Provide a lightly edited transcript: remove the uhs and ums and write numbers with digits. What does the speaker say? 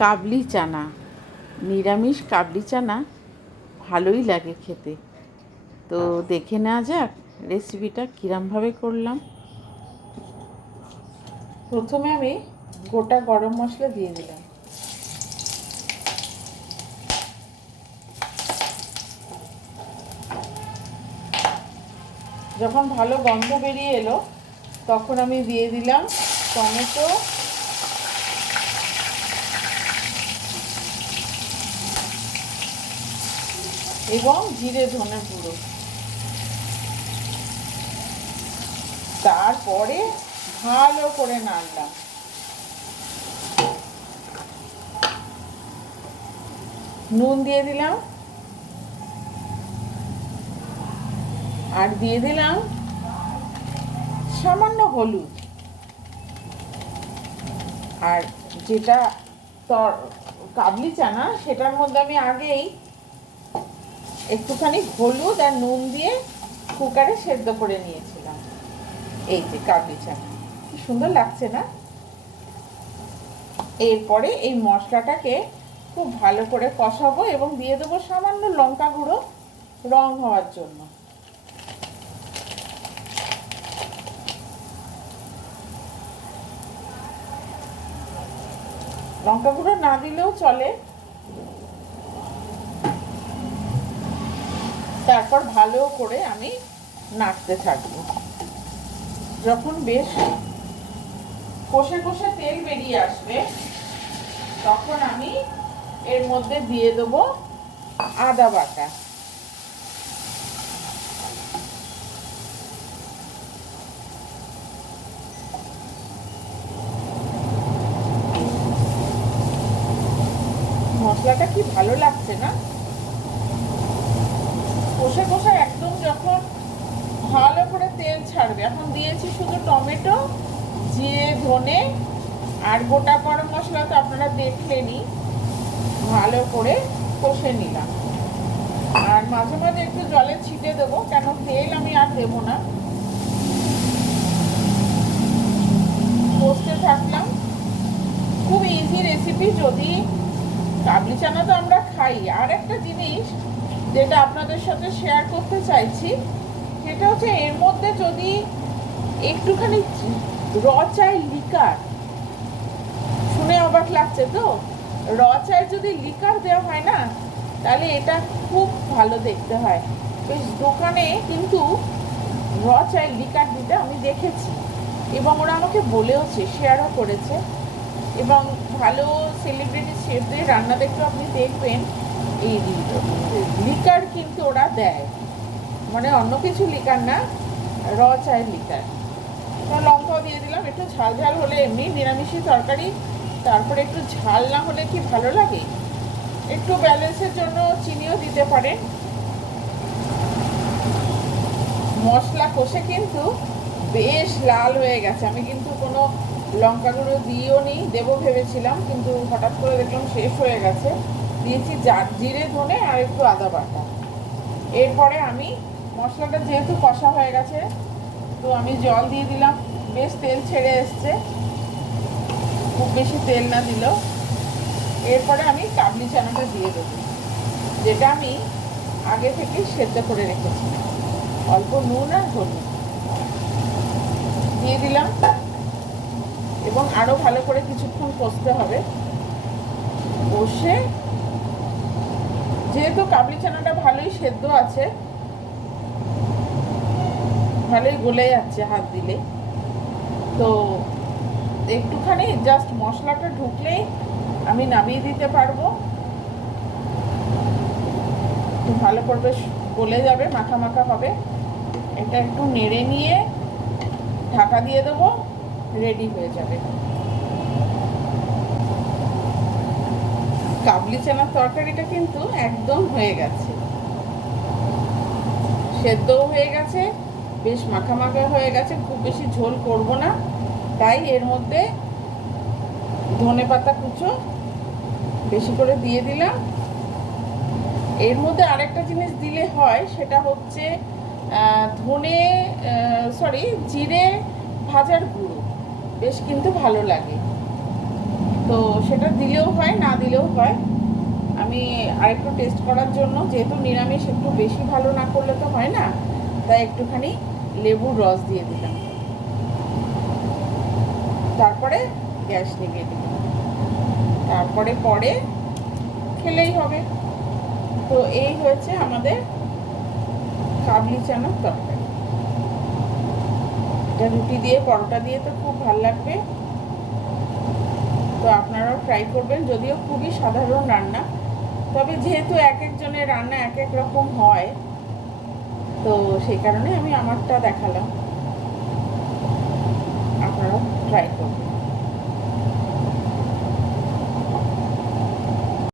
কাবলি চানা, নিরামিষ কাবলি চানা ভালোই লাগে খেতে। তো দেখে নেওয়া যাক রেসিপিটা কীরমভাবে করলাম। প্রথমে আমি গোটা গরম মশলা দিয়ে দিলাম। যখন ভালো গন্ধ বেরিয়ে এলো তখন আমি দিয়ে দিলাম টমেটো, এবং জিরে ধনে গুঁড়ো। তারপরে ভালো করে নাড়লাম। নুন দিয়ে দিলাম আর দিয়ে দিলাম সামান্য হলুদ। আর যেটা কাবলি চানা সেটার মধ্যে আমি আগেই একটুখানি হলুদ আর নুন দিয়ে কুকারে সেদ্ধ করে নিয়েছিলাম। এই যে কাবলি চানা, কি সুন্দর লাগছে না? এরপরে এই মশলাটাকে খুব ভালো করে কষাবো এবং দিয়ে দেবো সামান্য লঙ্কা গুঁড়ো রং হওয়ার জন্য। লঙ্কা গুঁড়ো না দিলেও চলে। তারপর ভালো করে আমি নাড়তে থাকবো। যখন বেশ কষে কষে তেল বেরিয়ে আসবে তখন আমি এর মধ্যে দিয়ে দেবো আদা বাটা। মশলাটা কি ভালো লাগছে না? কষে কষে একদম যখন ভালো করে তেল ছাড়বে, এখন দিয়েছি শুধু টমেটো, জিরে ধনে আর গোটা গরম মশলা তো আপনারা দেখলেনই। ভালো করে কষে নিলাম। আর মাঝে মাঝে একটু জলে ছিটে দেবো, কেন তেল আমি আর দেবো না। কষতে থাকলাম। খুব ইজি রেসিপি। যদি কাবলি চানা তো আমরা খাই, আর একটা জিনিস যেটা আপনাদের সাথে শেয়ার করতে চাইছি সেটা হচ্ছে এর মধ্যে যদি একটুখানি র চায়ের লিকার, শুনে অবাক লাগছে তো, র চায়ের যদি লিকার দেওয়া হয় না তাহলে এটা খুব ভালো দেখতে হয়। বেশ দোকানে কিন্তু র চায়ের লিকার দিতে আমি দেখেছি এবং ওরা আমাকে বলেওছে, শেয়ারও করেছে। এবং ভালো সেলিব্রিটি শেফদের রান্না দেখলেও আপনি দেখবেন এই লিকার কিন্তু ওরা দেয়, মানে অন্য কিছু লিকার না, র চায়ের লিকার। লঙ্কাও দিয়ে দিলাম। একটু ঝাল ঝাল হলে, এমনি নিরামিষি তরকারি, তারপরে একটু ঝাল না হলে কি ভালো লাগে? একটু ব্যালেন্সের জন্য চিনিও দিতে পারেন। মশলা কষে কিন্তু বেশ লাল হয়ে গেছে। আমি কিন্তু কোনো লঙ্কা গুঁড়ো দিয়েও নি, দেবো ভেবেছিলাম, কিন্তু হঠাৎ করে দেখলাম শেষ হয়ে গেছে। দিয়েছি জিরে ধনে আর একটু আদা বাটা। এরপরে আমি মশলাটা যেহেতু কষা হয়ে গেছে তো আমি জল দিয়ে দিলাম। বেশ তেল ছেড়ে এসছে, খুব বেশি তেল না দিলেও। এরপরে আমি কাবলি চানাটা দিয়ে দেবো, যেটা আমি আগে থেকে সেদ্ধ করে রেখেছি। অল্প নুন আর হলুদ দিয়ে দিলাম এবং আরও ভালো করে কিছুক্ষণ কষতে হবে। কষে যেহেতু কাবলি চানাটা ভালোই সেদ্ধ আছে, ভালোই গলে যাচ্ছে হাত দিলে, তো একটুখানি জাস্ট মশলাটা ঢুকলেই আমি নামিয়ে দিতে পারবো। একটু ভালো করে গলে যাবে, মাখা মাখা হবে। এটা একটু নেড়ে নিয়ে ঢাকা দিয়ে দেবো, রেডি হয়ে যাবে। কাবলি চানার তরকারিটা কিন্তু একদম হয়ে গেছে, সেদ্ধও হয়ে গেছে, বেশ মাখা মাখা হয়ে গেছে। খুব বেশি ঝোল করব না, তাই এর মধ্যে ধনেপাতা কুচো বেশি করে দিয়ে দিলাম। এর মধ্যে আরেকটা জিনিস দিলে হয়, সেটা হচ্ছে জিরে ভাজার গুঁড়ো, বেশ কিন্তু ভালো লাগে। তো সেটা দিলেও হয়, না দিলেও হয়। আমি আরেকটু টেস্ট করার জন্য, যেহেতু নিরামিষ একটু বেশি ভালো না করলে তো হয় না, তাই একটুখানি লেবুর রস দিয়ে দিলাম। তারপরে গ্যাস নিভিয়ে দিলাম, তারপরে পরে খেলেই হবে। তো এই হয়েছে আমাদের কাবলি চানার তরকারি। এটা রুটি দিয়ে, পরোটা দিয়ে তো খুব ভালো লাগবে। তো আপনারাও ট্রাই করবেন। যদিও খুবই সাধারণ রান্না, তবে যেহেতু এক একজনের রান্না এক এক রকম হয়, তো সেই কারণে আমি আমারটা দেখালাম, আপনারাও ট্রাই করবেন।